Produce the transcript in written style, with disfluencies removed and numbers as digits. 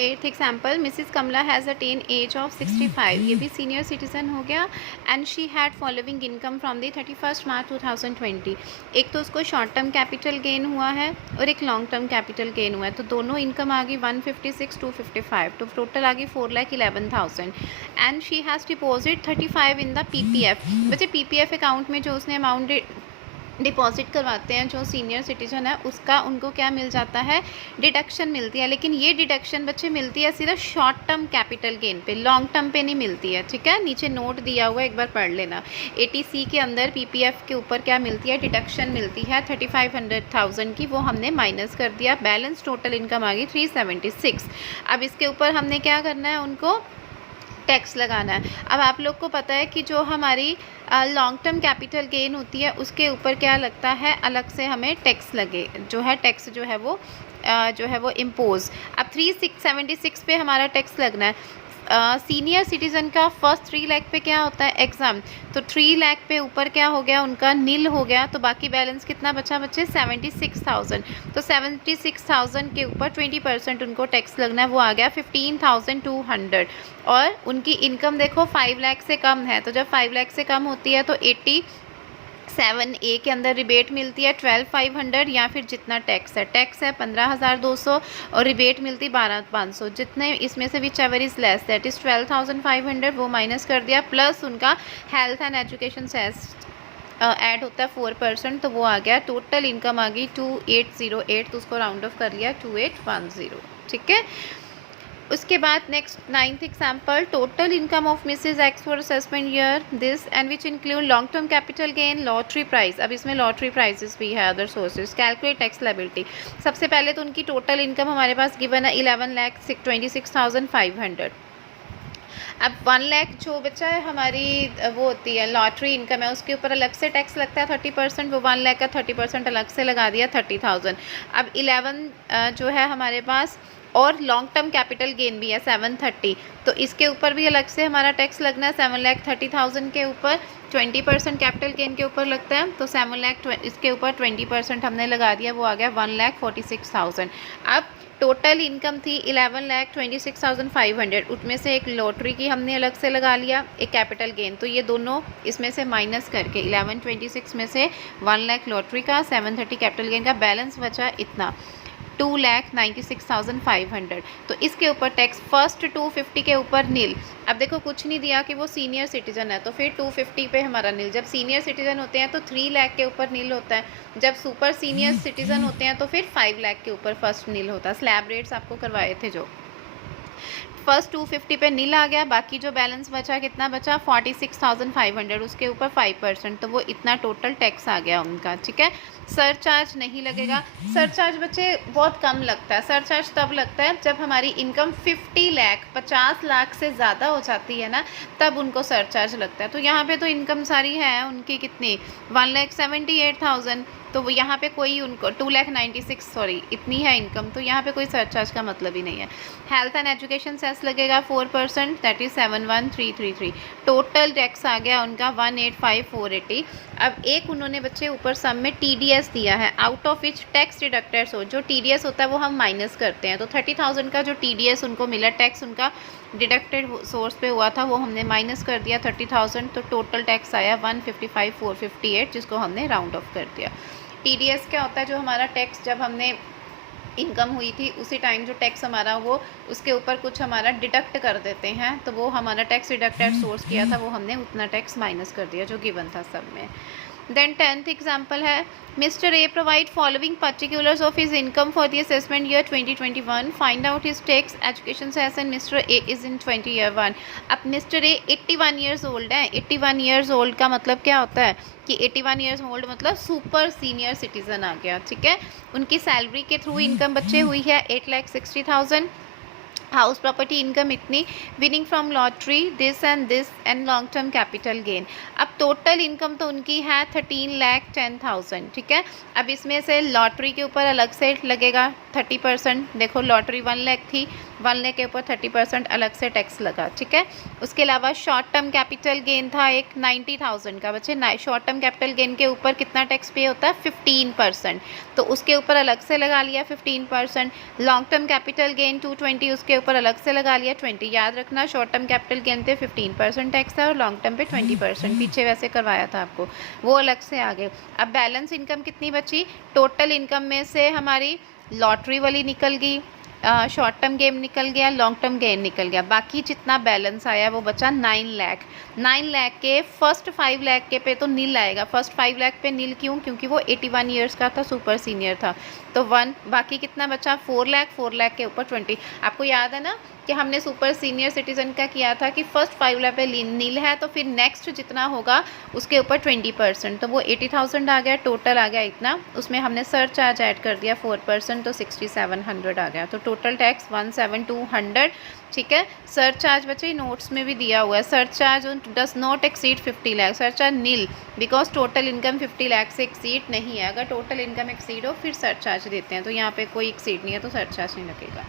Eighth example, missus Kamla has attain age of 65, ये भी senior citizen हो गया। And she had following income from the 31 March 2020। एक तो उसको शॉर्ट टर्म कैपिटल गेन हुआ है और एक लॉन्ग टर्म कैपिटल गेन हुआ है, तो दोनों इनकम आ गई 156 255, तो टोटल आ गई 4,11,000। And she has deposit 35 in the PPF। बच्चे PPF अकाउंट में जो उसने अमाउंट डिपॉजिट करवाते हैं जो सीनियर सिटीजन है, उसका उनको क्या मिल जाता है, डिडक्शन मिलती है। लेकिन ये डिडक्शन बच्चे मिलती है सिर्फ शॉर्ट टर्म कैपिटल गेन पे, लॉन्ग टर्म पे नहीं मिलती है। ठीक है, नीचे नोट दिया हुआ है, एक बार पढ़ लेना। 80C के अंदर PPF के ऊपर क्या मिलती है, डिडक्शन मिलती है 3500,000 की, वो हमने माइनस कर दिया। बैलेंस टोटल इनकम आ गई 376। अब इसके ऊपर हमने क्या करना है, उनको टैक्स लगाना है। अब आप लोग को पता है कि जो हमारी लॉन्ग टर्म कैपिटल गेन होती है उसके ऊपर क्या लगता है, अलग से हमें टैक्स लगे, जो है टैक्स जो है वो इम्पोज। अब 376 पे हमारा टैक्स लगना है। सीनियर सिटीज़न का फर्स्ट 3 लाख पे क्या होता है, एग्ज़ाम, तो 3 लाख पे ऊपर क्या हो गया, उनका नील हो गया, तो बाकी बैलेंस कितना बचा बच्चे, 76,000। तो 76,000 के ऊपर 20% उनको टैक्स लगना है, वो आ गया 15,200। और उनकी इनकम देखो 5 लाख से कम है, तो जब 5 लाख से कम होती है तो 87A के अंदर रिबेट मिलती है 12,500, या फिर जितना टैक्स है 15,200 और रिबेट मिलती 12,500, जितने इसमें से whichever is less that is 12,500, वो माइनस कर दिया, प्लस उनका health and education cess add होता है 4%, तो वो आ गया, टोटल इनकम आ गई 2808, तो उसको राउंड ऑफ कर लिया 2810। ठीक है, उसके बाद next 9th example, total income of missus X for assessment year this and which include long term capital gain, lottery price. अब इसमें लॉटरी प्राइजेस भी है, other sources, calculate tax liability. सबसे पहले तो उनकी टोटल इनकम हमारे पास गिवन है 11,26,500। अब 1 लाख जो बचा है हमारी वो होती है लॉटरी इनकम है, उसके ऊपर अलग से टैक्स लगता है 30%, वो 1 लाख का 30% अलग से लगा दिया 30,000। अब 11 जो है हमारे पास, और लॉन्ग टर्म कैपिटल गेन भी है 730, तो इसके ऊपर भी अलग से हमारा टैक्स लगना है 7,30,000 के ऊपर, 20% कैपिटल गेन के ऊपर लगता है, तो 7 लाख इसके ऊपर 20% हमने लगा दिया, वो आ गया 1,46,000। अब टोटल इनकम थी 11,26,500, उसमें से एक लॉटरी की हमने अलग से लगा लिया, एक कैपिटल गेन, तो ये दोनों इसमें से माइनस करके 1126 में से 1 लाख लॉटरी का, 730 कैपिटल गेन का, बैलेंस बचा इतना 2,96,500। तो इसके ऊपर टैक्स फर्स्ट 250 के ऊपर नील। अब देखो कुछ नहीं दिया कि वो सीनियर सिटीजन है, तो फिर 250 पे हमारा नील। जब सीनियर सिटीजन होते हैं तो 3 लाख के ऊपर नील होता है, जब सुपर सीनियर सिटीजन होते हैं तो फिर 5 लाख के ऊपर फर्स्ट नील होता है। स्लैब रेट्स आपको करवाए थे जो, फर्स्ट 250 पे नील आ गया, बाकी जो बैलेंस बचा कितना बचा 46,500, उसके ऊपर 5%, तो वो इतना टोटल टैक्स आ गया उनका। ठीक है, सरचार्ज नहीं लगेगा। सरचार्ज बच्चे बहुत कम लगता है, सरचार्ज तब लगता है जब हमारी इनकम 50 लाख से ज़्यादा हो जाती है ना, तब उनको सरचार्ज लगता है। तो यहाँ पे तो इनकम सारी है उनकी कितनी, 1,78,000, तो वो यहाँ पे कोई उनको 2,96,000 सॉरी इतनी है इनकम, तो यहाँ पे कोई सरचार्ज का मतलब ही नहीं है। हेल्थ एंड एजुकेशन सेस लगेगा 4%, दैट इज़ 71,333। टोटल टैक्स आ गया उनका 185,480। अब एक उन्होंने बच्चे ऊपर सम में TDS दिया है, out of which tax deducted, so जो TDS होता है वो हम माइनस करते हैं, तो 30,000 का जो TDS उनको मिला, टैक्स उनका डिडक्टेड सोर्स पे हुआ था, वो हमने माइनस कर दिया 30,000, तो टोटल टैक्स आया 155,458, जिसको हमने राउंड ऑफ कर दिया। TDS क्या होता है, जो हमारा टैक्स जब हमने इनकम हुई थी उसी टाइम जो टैक्स हमारा वो उसके ऊपर कुछ हमारा डिडक्ट कर देते हैं, तो वो हमारा टैक्स डिडक्टेड सोर्स किया था, वो हमने उतना टैक्स माइनस कर दिया जो गिवन था सब में। देन 10th एग्जाम्पल है, mister A provide following particulars of his income for the assessment year 2021, find out his tax education cess and mister A is in 20 year 1। अब मिस्टर ए 81 ईयर्स ओल्ड है। 81 years old का मतलब क्या होता है कि 81 years old मतलब super senior citizen आ गया। ठीक है, उनकी सैलरी के थ्रू इनकम बच्चे हुई है 8,60,000, हाउस प्रॉपर्टी इनकम इतनी, winning from lottery this and long term capital gain. अब टोटल इनकम तो उनकी है 13,10,000। ठीक है, अब इसमें से लॉटरी के ऊपर अलग से लगेगा 30%, देखो लॉटरी 1 लाख थी, 1 लाख के ऊपर 30% अलग से टैक्स लगा, ठीक है। उसके अलावा शॉर्ट टर्म कैपिटल गेन था एक 90,000 का, बच्चे शॉर्ट टर्म कैपिटल गेन के ऊपर कितना टैक्स पे होता है 15%, तो उसके ऊपर अलग से लगा लिया 15%। लॉन्ग टर्म कैपिटल गेन 220, उसके ऊपर अलग से लगा लिया 20। याद रखना शॉर्ट टर्म कैपिटल गेन पे 15% टैक्स था और लॉन्ग टर्म पे 20%, पीछे वैसे करवाया था आपको, वो अलग से आ गए। अब बैलेंस इनकम कितनी बची, टोटल इनकम में से हमारी लॉटरी वाली निकल गई, शॉर्ट टर्म गेम निकल गया, लॉन्ग टर्म गेन निकल गया, बाकी जितना बैलेंस आया वो बचा 9 लाख। 9 लाख के फर्स्ट 5 लाख के पे तो नील आएगा, फर्स्ट 5 लाख पे नील क्यों, क्योंकि वो 81 ईयर्स का था, सुपर सीनियर था, तो 1, बाकी कितना बचा 4 लाख, 4 लाख के ऊपर 20। आपको याद है ना कि हमने सुपर सीनियर सिटीजन का किया था कि फर्स्ट 5 लाख पे नील है, तो फिर नेक्स्ट जितना होगा उसके ऊपर 20%, तो वो 80,000 आ गया, टोटल आ गया इतना, उसमें हमने सर चार्ज ऐड कर दिया 4%, तो 6700 आ गया, तो टोटल टैक्स 17200, ठीक है। सर चार्ज बच्चे नोट्स में भी दिया हुआ है, surcharge does not exceed 50 lakh, surcharge nil, because total income 50 lakh से एक्सीड नहीं है, अगर टोटल इनकम एक्सीड हो फिर सर चार्ज देते हैं, तो यहाँ पे कोई एक्सीड नहीं है तो सर चार्ज नहीं लगेगा।